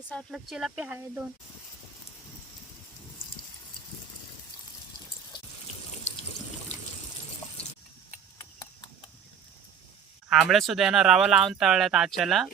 हे साईडला चिलापी आहे 2. आंबळे सुद्धा यांना रवा लावून तळल्यात आजच्याला.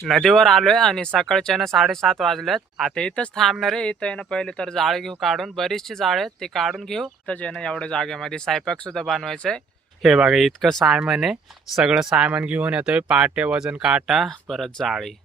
नदीवर आलोय आणि सकाळच्या 7:30 वाजल्यात. आता इथंच थांबणार आहे. इथं ना पहिले तर जाळे घेऊ काढून, बरीचशी जाळे आहेत ते काढून घेऊ. तर जे ना एवढ्या जागेमध्ये स्वयंपाक सुद्धा बनवायचंय. हे बघा इतकं सामान आहे. सगळं सामान घेऊन येतोय. पाटे, वजन काटा, परत जाळी.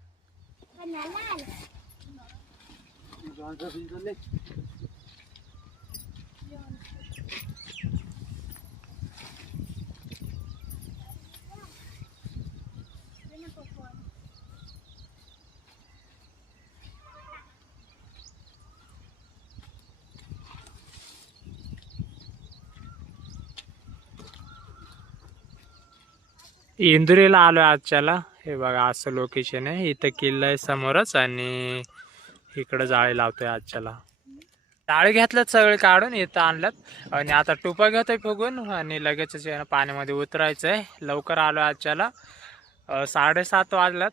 इंदुरीला आलोय आजच्याला. हे बघा असं लोकेशन आहे. इथं किल्ला आहे समोरच आणि इकडं जाळी लावतोय आजच्याला. जाळी घेतल्यात सगळे काढून इथं आणल्यात आणि आता टुपा घेतोय फुगून आणि लगेच पाण्यामध्ये उतरायचंय. लवकर आलोय आजच्याला. 7:30 वाजल्यात.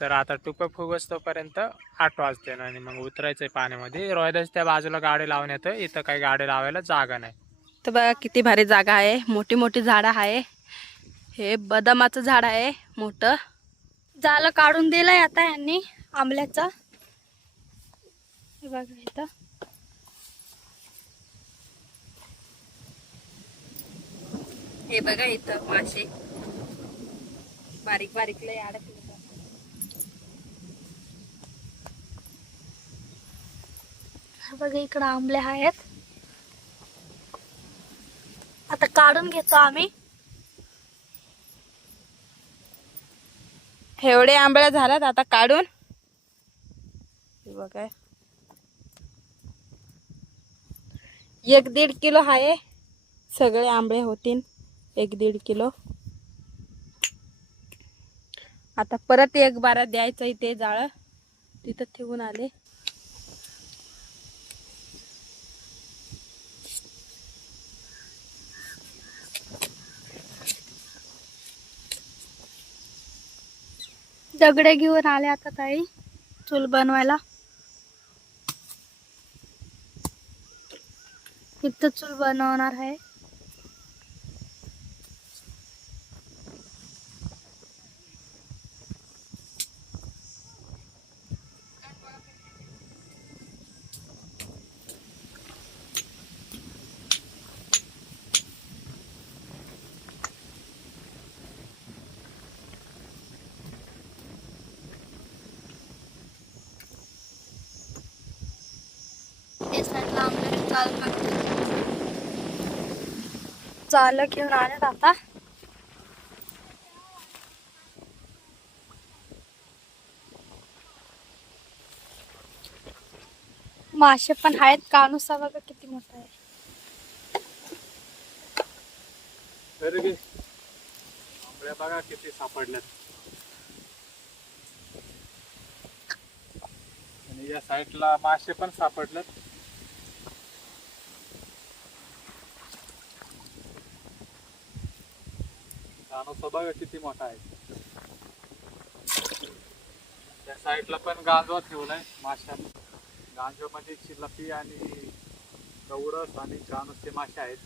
तर आता टुपा फुगस तोपर्यंत 8 वाजते आणि मग उतरायचंय पाण्यामध्ये. रोहिदास त्या बाजूला गाडी लावून येतोय. इथं काही गाडी लावायला जागा नाही. तर बघा किती भारी जागा आहे. मोठी मोठी झाडं आहे. हे बदामाचं झाड आहे मोठं. जाळं काढून दिलंय आता यांनी आंबल्याचं. हे बघा इथं हे बघा इथं मासे बारीक बारीक लय अडकले. बघा इकडं आंबले आहेत. आता काढून घेतो आम्ही. एवढे आंबळ्या झाल्यात आता काढून. हे बघा 1-1.5 किलो आहे. सगळे आंबळे होतील 1-1.5 किलो. आता परत एक बारा द्यायचं. इथे जाळं तिथं ठेवून आले. दगडे घेऊन आले आता ताई चूल बनवायला. इथं चूल बनवणार आहे. जाळं घेऊन आलेत आता. मासे पण आहेत. कानुसा बघा किती मोठा आहे. बघा किती सापडल्यात. आणि या साईडला मासे पण सापडल्यात. कानोसा बघा किती मोठा आहे. त्या साईडला पण गांजवा ठेवलाय माशात. गांजवामध्ये चिलापी आणि गवडस आणि कानोसे मासे आहेत.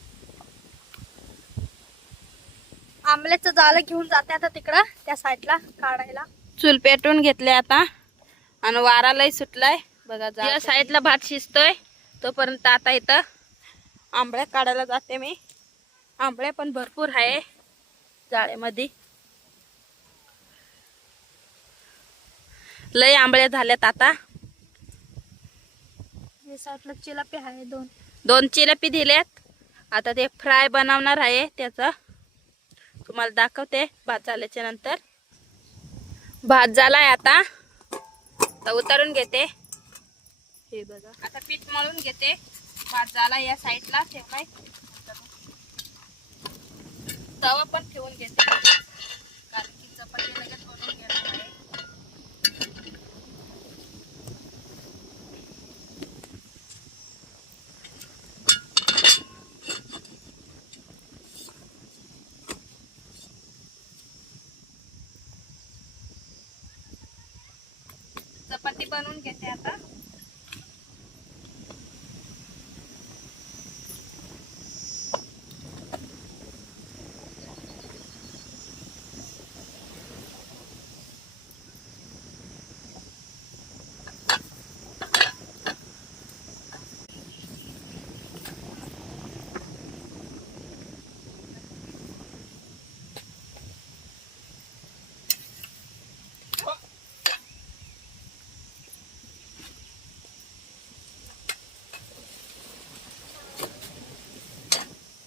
आंबल्याचं जाळं घेऊन जाते आता तिकडं त्या साईडला काढायला. चूल पेटून घेतले आता आणि वारा लय सुटलाय. बघा या साईडला भात शिजतोय तोपर्यंत आता इथं आंबळ्या काढायला जाते मी. आंबळ्या पण भरपूर आहे जाळ्यामध्ये. लय आंबळ्या झाल्यात आता. हे साईडला चिलापी आहे 2. 2 चिलापी दिल्यात. आता ते फ्राय बनवणार आहे. त्याचा तुम्हाला दाखवते भात झाल्याच्या नंतर. भात झालाय आता. तर उतरून घेते. हे बघा आता पीठ मळून घेते. भात झाला या साईडला ठेवलाय. तवा पण ठेवून घेते कारण की चपाती लगेच बनवून घेणार आहे. चपाती बनवून घेते आता.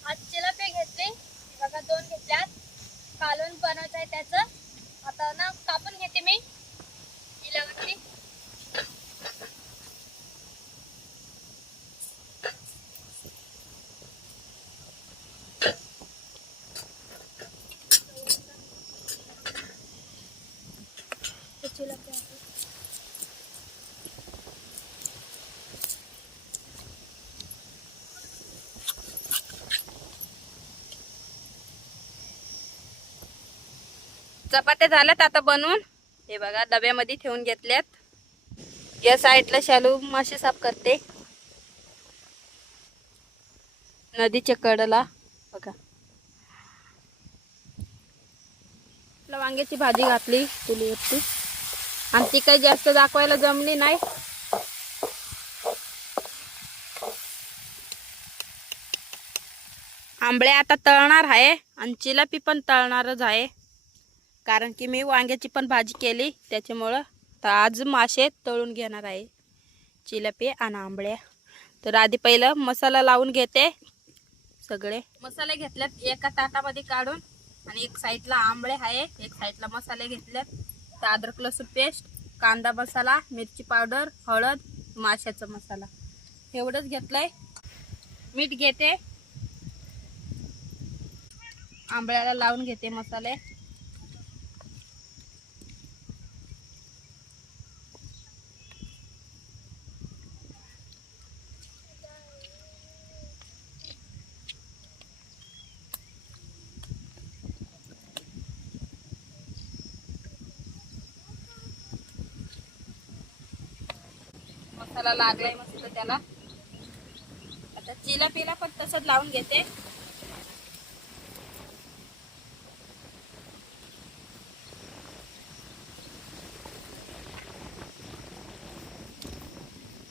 आज चिलापी घेतली बघा, 2 घेतल्यात. कालवण बनवायचं आहे त्याचं. आता ना कापून घेते मी इल्यावरती. चिलापी आहे. चपात्या झाल्यात आता बनवून. हे बघा डब्यामध्ये ठेवून घेतल्यात. या साईडला शालू मासे साफ करते. नदीच्या कडेला बघा वांग्याची भाजी घातली चुलीवरती. आणि ती काही जास्त दाखवायला जमली नाही. आंबळे आता तळणार आहे आणि चिलापी पण तळणारच आहे. कारण की मी वांग्याची पण भाजी केली त्याच्यामुळं. तर आज मासे तळून घेणार आहे, चिलापी आणि आंबळ्या. तर आधी पहिलं मसाला लावून घेते. सगळे मसाले घेतल्यात एका ताटामध्ये काढून. आणि एक साईडला आंबळे आहे, एक साईडला मसाले घेतल्यात. तर अद्रक लसूण पेस्ट, कांदा मसाला, मिरची पावडर, हळद, माशाचा मसाला एवढंच घेतलंय. मीठ घेते. आंबळ्याला लावून घेते मसाले. मसाला लागलाय मस्त त्याला. आता चिलापीला पण तसंच लावून घेते.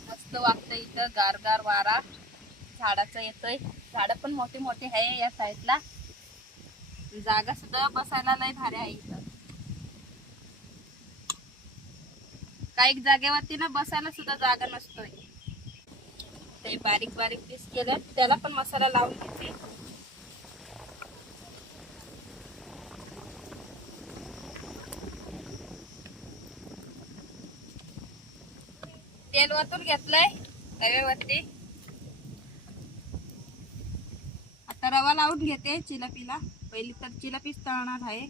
मस्त वाटतं इथं, गारगार वारा झाडाचा येतोय. झाड पण मोठे मोठे आहे या साईडला. जागा सुद्धा बसायला लय भारी आहे इथं. काही जागेवरती ना बसायला सुद्धा जागा नसतोय. ते बारीक बारीक पीस केले त्याला पण मसाला लावून घेते. तेल वरतून घेतलंय तव्यावरती. आता रवा लावून घेते चिलापीला. पहिली तर चिलापीच तळणार आहे.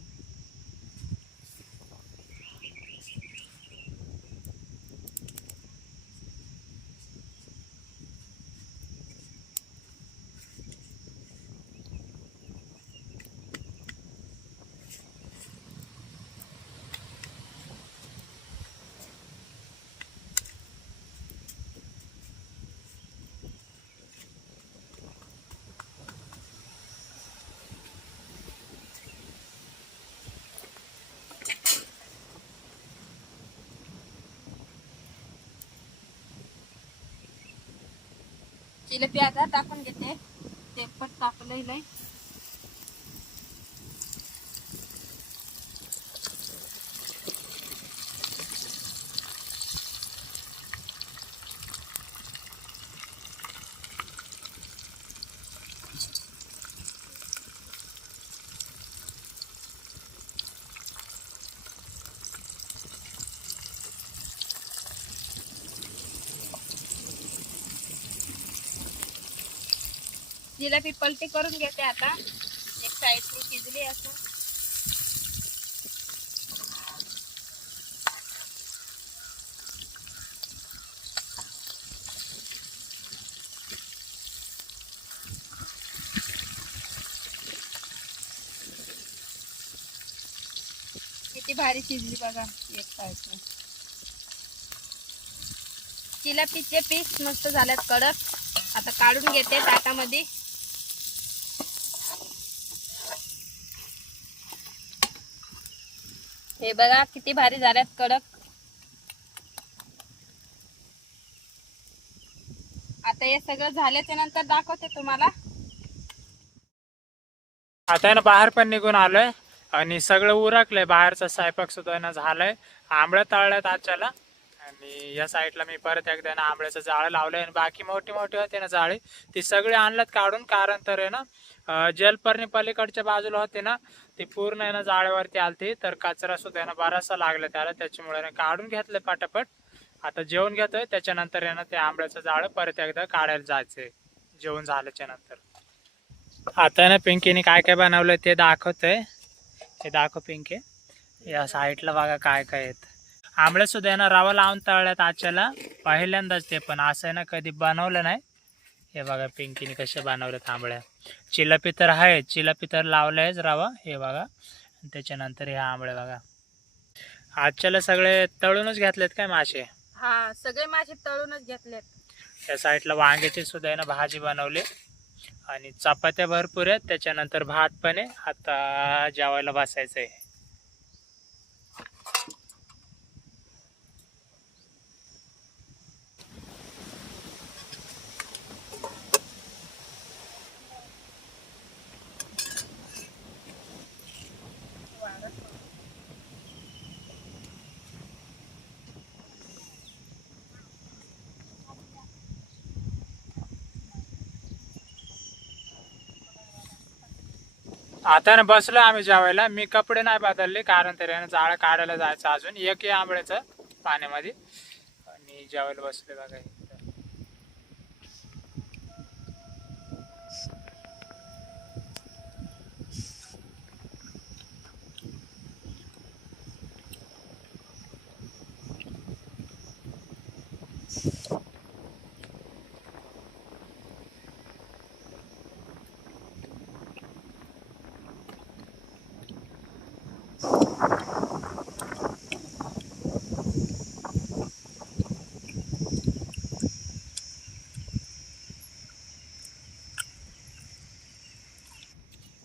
जिलेबी आता टाकून घेते. तेलपट टाकलंय लय. जिलेबी पलटी करून घेते आता. एक साईडने शिजली असं. किती भारी शिजली बघा एक साईडने. चिलापीचे पीस मस्त झाल्यात कडक. आता काढून घेते ताटामध्ये. हे बघा किती भारी झाल्यात कडक. आता हे सगळं झाल्याच्या नंतर दाखवते तुम्हाला. आता आहे ना बाहेर पण निघून आलोय आणि सगळं उरकलंय. बाहेरचा स्वयंपाक सुद्धा ना झालाय. आंबळ्या तळल्यात आजच्याला. आणि या साईडला मी परत एकदा ना आंब्याचं जाळं लावलंय. आणि बाकी मोठी मोठी होते ना जाळी ती सगळी आणल्यात काढून. कारण तर आहे ना जलपर्णी पलीकडच्या बाजूला होते ना ती पूर्ण आहे ना जाळेवरती आलती. तर कचरा सुद्धा आहे ना बराचसा लागला त्याला. त्याच्यामुळे काढून घेतलं पटापट. आता जेवण घेतोय त्याच्यानंतर आहे ना ते आंब्याचं जाळं परत एकदा काढायला जायचंय जेवण झाल्याच्या नंतर. आता ना पिंकीने काय काय बनवलंय ते दाखवतोय. हे दाखव पिंकी. या साईडला बघा काय काय आहेत. आंबळे सुद्धा आहे ना रवा लावून तळल्यात आजच्याला. पहिल्यांदाच ते पण असं आहे ना कधी बनवलं नाही. हे बघा पिंकीने कसे बनवलेत आंबळ्या. चिलापी तर आहे. चिलापी तर लावलंयच रवा. हे बघा. त्याच्यानंतर हे आंबळे बघा. आजच्याला सगळे तळूनच घेतलेत काय मासे. हा सगळे मासे तळूनच घेतलेत. या साईडला वांग्याची सुद्धा आहे ना भाजी बनवली. आणि चपात्या भरपूर आहेत. त्याच्यानंतर भात पण आहे. आता जेवायला बसायचंय. आता ना बसलो आम्ही जेवायला. मी कपडे नाही बदलले कारण तरी जाळं काढायला जायचं अजून. एक आंबळ्याचं पाण्यामध्ये. आणि जेवायला बसले बघा.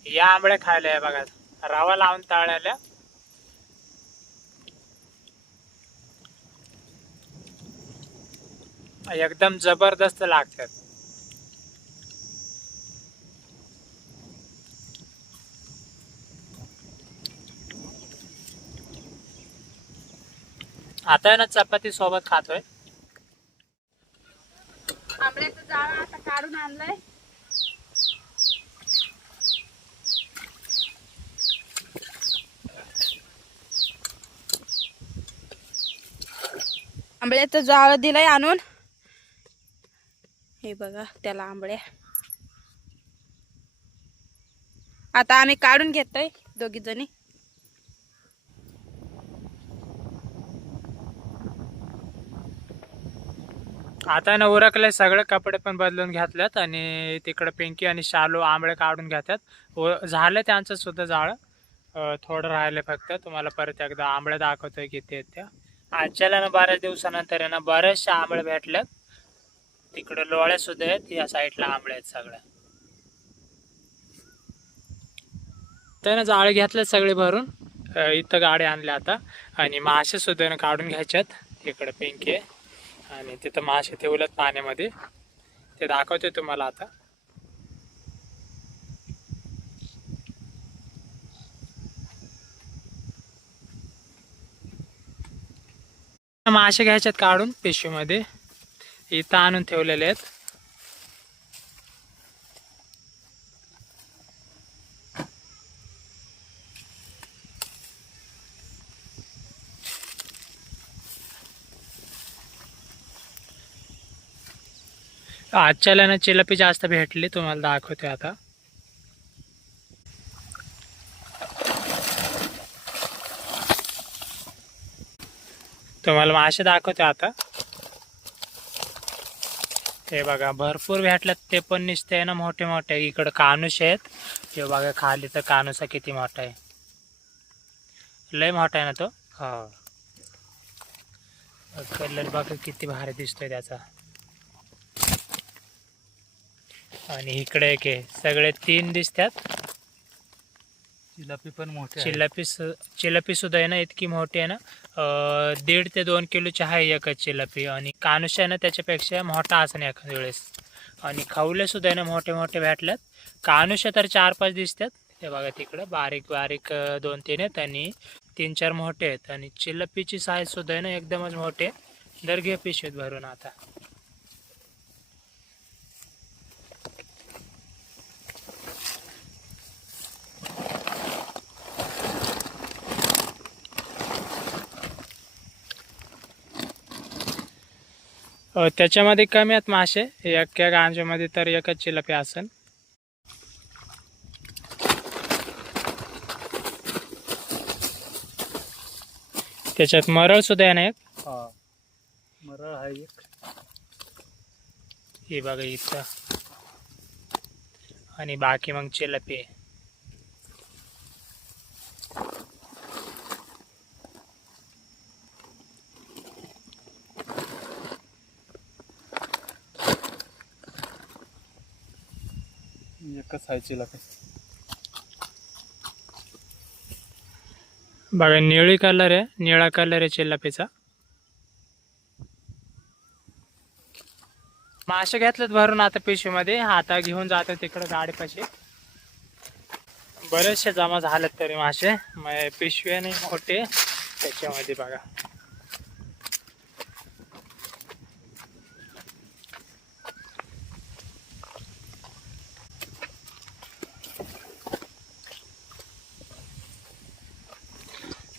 या आंबळ्या खायला आहे बघा. रवा लावून तळल्या. एकदम जबरदस्त लागतात. आता आहे ना चपाती सोबत खातोय. आंबळ्याचं जाळं आता काढून आणलंय. आंबळ्याचं जाळं दिलंय आणून. हे बघा त्याला आंबळ्या. आता आम्ही काढून घेतोय दोघी जणी. आता ना उरकले सगळे. कपडे पण बदलून घेतल्यात. आणि तिकडे पिंकी आणि शालू आंबळे काढून घेतात. व झालं त्यांचं सुद्धा जाळं. थोडं राहिले फक्त. तुम्हाला परत एकदा आंबळे दाखवतोय किती आहेत त्या. आजच्याला ना बऱ्याच दिवसानंतर आहे ना बरेचसे आंबळे भेटल्यात. तिकडे लोळ्या सुद्धा आहेत. या साईडला आंबळे आहेत सगळ्या. तर ना जाळे घेतले सगळे भरून. इथं गाडी आणल्या आता. आणि मासे सुद्धा ना काढून घ्यायच्यात. इकडे पिंकी आहे. आणि तिथं मासे ठेवलेत पाण्यामध्ये. ते दाखवते तुम्हाला आता. मासे घ्यायच्यात काढून पिशवीमध्ये. इथं आणून ठेवलेले आहेत. आजच्याला ना चिलापी जास्त भेटली. तुम्हाला दाखवते आता. तुम्हाला मासे दाखवते आता. हे बघा भरपूर भेटल्यात. ते पण निसते ना मोठे मोठे. इकडे कानुस आहेत. हे बघा खाली तर कानुसा किती मोठा आहे. लय मोठा आहे ना तो. हो कलर बघा किती भारी दिसतोय त्याचा. आणि इकडे एक आहे, सगळे 3 दिसतात. जिलापी पण मोठे चिलपी सुद्धा आहे ना, इतकी मोठी आहे ना. 1.5 ते 2 किलोची आहे एकच चिलपी. आणि कानुष्य आहे ना त्याच्यापेक्षा मोठा असं नाही एखाद्या वेळेस. आणि खवले सुद्धा आहे ना मोठे मोठे भेटल्यात. कानुष्य तर 4-5 दिसतात. हे बघा तिकडं बारीक बारीक 2-3 आहेत आणि 3-4 मोठे आहेत. आणि चिलपीची साईज सुद्धा आहे ना एकदमच मोठे. दर घे पिशवीत भरून आता. त्याच्यामध्ये कमी आहेत मासे. एका गांजामध्ये तर एकच चिलपी असेल. त्याच्यात मरळ सुद्धा आहे ना एक. हा मरळ आहे एक. हे बघा इथं. आणि बाकी मग चिलपी. एकच आहे जिलापी. बघा निळी कलर आहे, निळा कलर आहे चिलपीचा. मासे घेतलेत भरून आता पिशवीमध्ये. आता घेऊन जातो तिकडे गाडीपाशी. बरेचसे जमा झालेत तरी मासे. पिशवी आणि मोठे त्याच्यामध्ये बघा.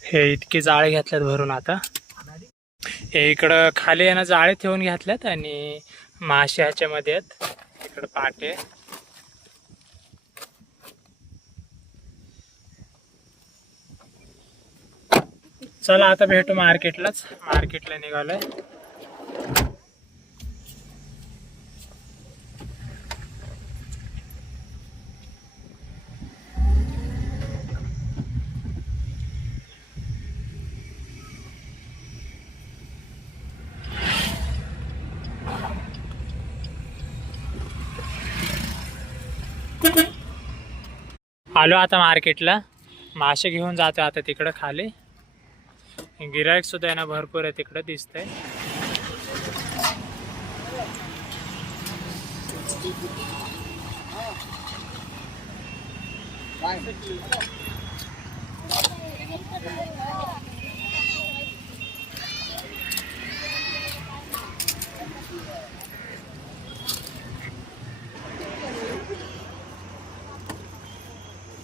हे इतके जाळे घेतल्यात भरून आता. हे इकडं खाली आहे ना जाळे ठेवून घेतल्यात आणि मासे ह्याच्यामध्ये आहेत. इकडं पाटे. चला आता भेटू मार्केटला निघालोय. आलो आता मार्केटला. मासे घेऊन जातो आता तिकडं खाली. गिराईक सुद्धा आहे ना भरपूर आहे तिकडं दिसतंय.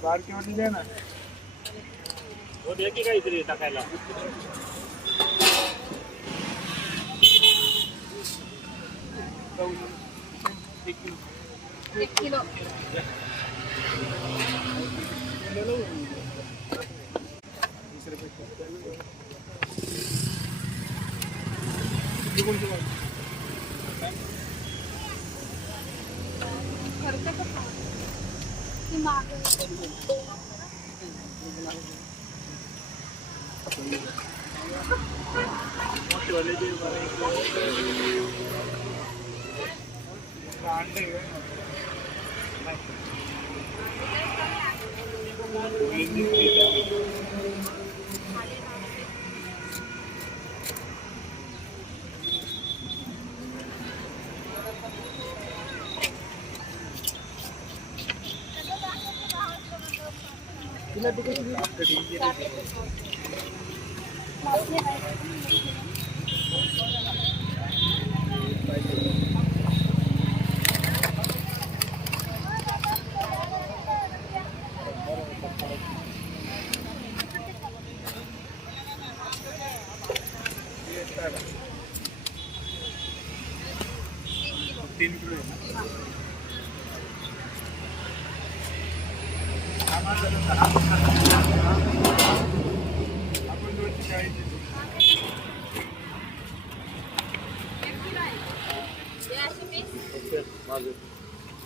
बारकीवाली दे ना. हो दे की काहीतरी टाकायला. एक किलो.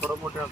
थोडं मोठं.